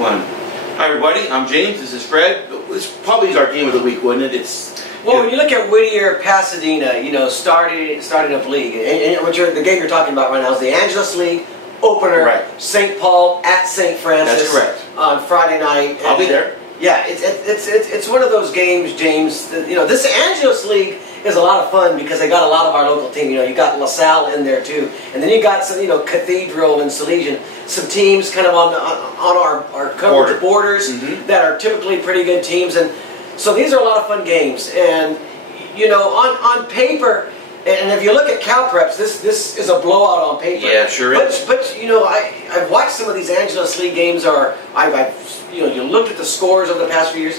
1. Hi everybody, I'm James, this is Fred. This probably is our game of the week, wouldn't it? Well, when you look at Whittier, Pasadena, you know, starting of league, and the game you're talking about right now is the Angelus League opener, right. St. Paul at St. Francis. That's correct. On Friday night. I'll be there. Yeah, it's one of those games, James. That, you know, this Angelus League is a lot of fun because they got a lot of our local team. You know, you got LaSalle in there too, and then you got some, you know, Cathedral and Salesian, some teams kind of on our coverage borders that are typically pretty good teams, and so these are a lot of fun games. And you know, on paper, and if you look at Cal Preps, this is a blowout on paper. Yeah, sure is. But you know, I've watched some of these Angelus League games, or you looked at the scores over the past few years.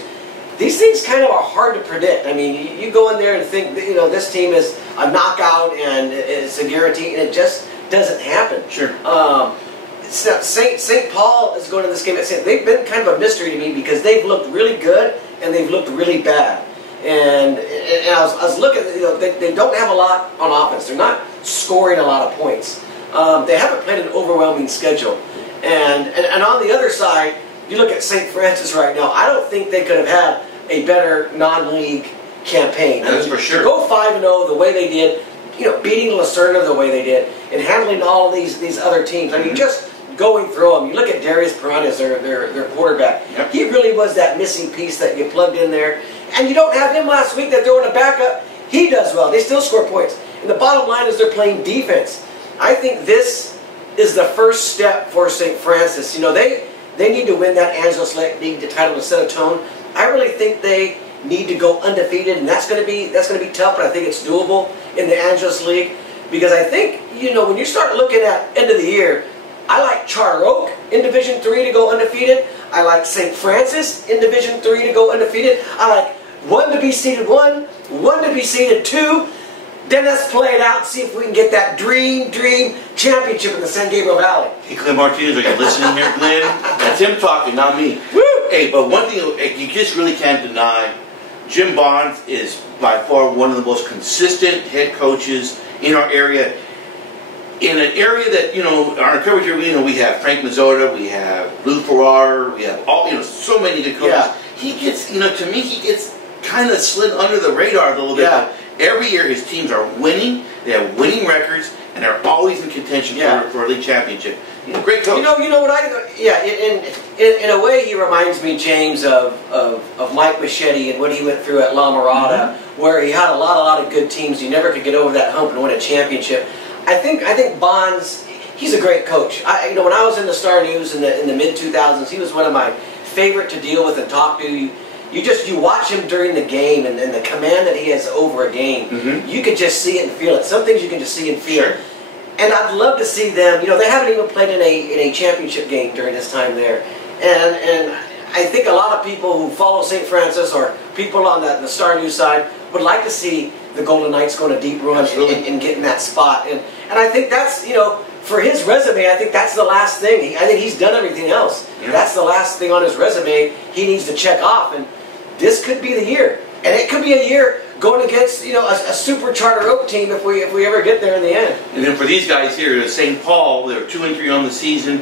These things kind of are hard to predict. I mean, you go in there and think that, you know, this team is a knockout and it's a guarantee, and it just doesn't happen. Sure. St. Paul is going to this game. They've been kind of a mystery to me because they've looked really good and they've looked really bad. And I was looking, you know, they don't have a lot on offense. They're not scoring a lot of points. They haven't played an overwhelming schedule. And on the other side, you look at St. Francis right now, I don't think they could have had a better non-league campaign. That's for sure. To go 5-0 the way they did, you know, beating Lacerna the way they did, and handling all these other teams. I mean, just going through them. You look at Darius Piranha, their quarterback. Yep. He really was that missing piece that you plugged in there. And you don't have him last week. They're throwing a backup. He does well. They still score points. And the bottom line is they're playing defense. I think this is the first step for St. Francis. You know, they need to win that Angelus League title to set a tone. I really think they need to go undefeated, and that's going to be tough, but I think it's doable in the Angelus League, because I think, you know, when you start looking at end of the year, I like Charter Oak in Division 3 to go undefeated. I like St. Francis in Division 3 to go undefeated. I like one to be seeded 1, one to be seeded 2. Then let's play it out and see if we can get that dream championship in the San Gabriel Valley. Hey, Glenn Martinez, are you listening here, Glenn? That's him talking, not me. Woo! Hey, but one thing you just really can't deny, Jim Bonds is by far one of the most consistent head coaches in our area. In an area that, you know, our coverage area, you know, we have Frank Mazzota, we have Lou Farrar, we have all, you know, so many good coaches. Yeah. He gets, you know, to me, he gets kind of slid under the radar a little bit. Yeah. Every year his teams are winning, they have winning records, and they're always in contention for a league championship. You know, great coach. You know what in a way he reminds me, James, of Mike Machete and what he went through at La Mirada, where he had a lot of good teams. You never could get over that hump and win a championship. I think Bonds, he's a great coach. You know, when I was in the Star News in the mid 2000s, he was one of my favorite to deal with and talk to. You watch him during the game, and the command that he has over a game, you can just see it and feel it. Some things you can just see and feel. Sure. And I'd love to see them. You know, they haven't even played in a championship game during his time there. And I think a lot of people who follow St. Francis or people on the Star News side would like to see the Golden Knights go on a deep run and get in that spot. And I think that's, you know, for his resume, I think that's the last thing. I think he's done everything else. Yeah. That's the last thing on his resume he needs to check off. And this could be the year. And it could be a year going against, you know, a super Charter Oak team if we ever get there in the end. And then for these guys here, St. Paul, they were 2-3 on the season,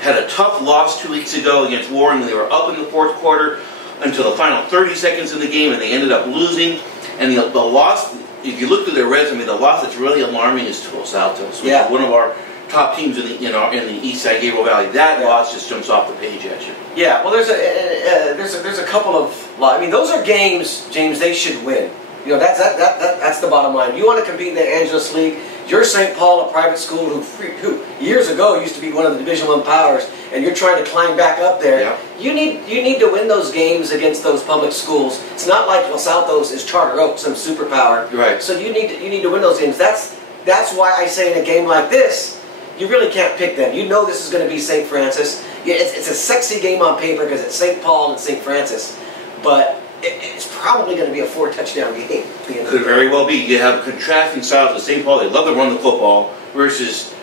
had a tough loss 2 weeks ago against Warren. They were up in the fourth quarter until the final 30 seconds in the game, and they ended up losing. And the loss, if you look through their resume, the loss that's really alarming is to Los Altos, which is one of our top teams in the East San Gabriel Valley. That loss just jumps off the page at you. Yeah, well, there's a couple of. I mean, those are games, James. They should win. You know, that's the bottom line. You want to compete in the Angelus League. You're St. Paul, a private school who years ago used to be one of the Division I powers, and you're trying to climb back up there. Yeah. You need to win those games against those public schools. It's not like Los Altos is Charter Oak, some superpower. Right. So you need to win those games. That's why I say in a game like this, you really can't pick them. You know this is going to be St. Francis. Yeah, it's a sexy game on paper because it's St. Paul and St. Francis, but it's probably going to be a 4-touchdown game. Could very well be. You have contrasting styles of St. Paul. They love to run the football versus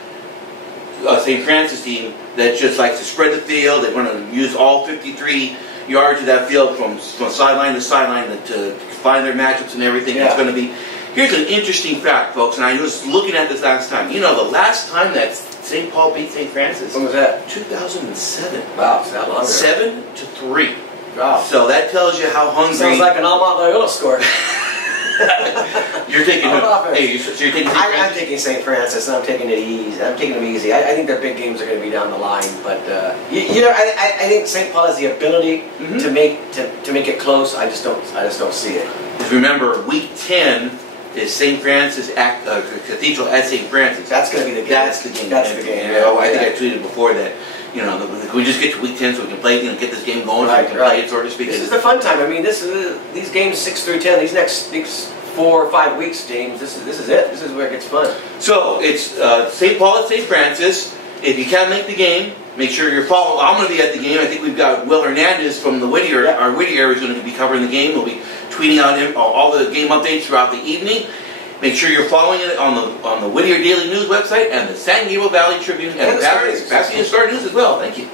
a St. Francis team that just likes to spread the field. They want to use all 53 yards of that field from sideline to sideline to find their matchups and everything. Yeah. It's going to be. Here's an interesting fact, folks, and I was looking at this last time. You know, the last time that St. Paul beat St. Francis. When was that? 2007. Wow, it's that long ago. 7-3. Wow. So that tells you how hungry. Sounds like an Almont Loyola score. You're taking who? Hey, so you're taking St. I'm Francis? taking St. Francis, and I'm taking it easy. I'm taking them easy. I think their big games are going to be down the line, but I think St. Paul has the ability to make it close. I just don't see it. Because remember, week 10 is St. Francis Cathedral at St. Francis. That's going to be the game. That's the game. That's the game. I think I tweeted before that. Can we just get to week 10 so we can play? Get this game going, so we can play it, so to speak. This is the fun time. I mean, these games 6 through 10. These next 4 or 5 weeks, James. This is it. This is where it gets fun. So it's St. Paul at St. Francis. If you can't make the game, make sure you're following. I'm going to be at the game. I think we've got Will Hernandez from the Whittier. Yep. Our Whittier is going to be covering the game. We'll be tweeting out all the game updates throughout the evening. Make sure you're following it on the Whittier Daily News website and the San Gabriel Valley Tribune and the Pasadena Star News as well. Thank you.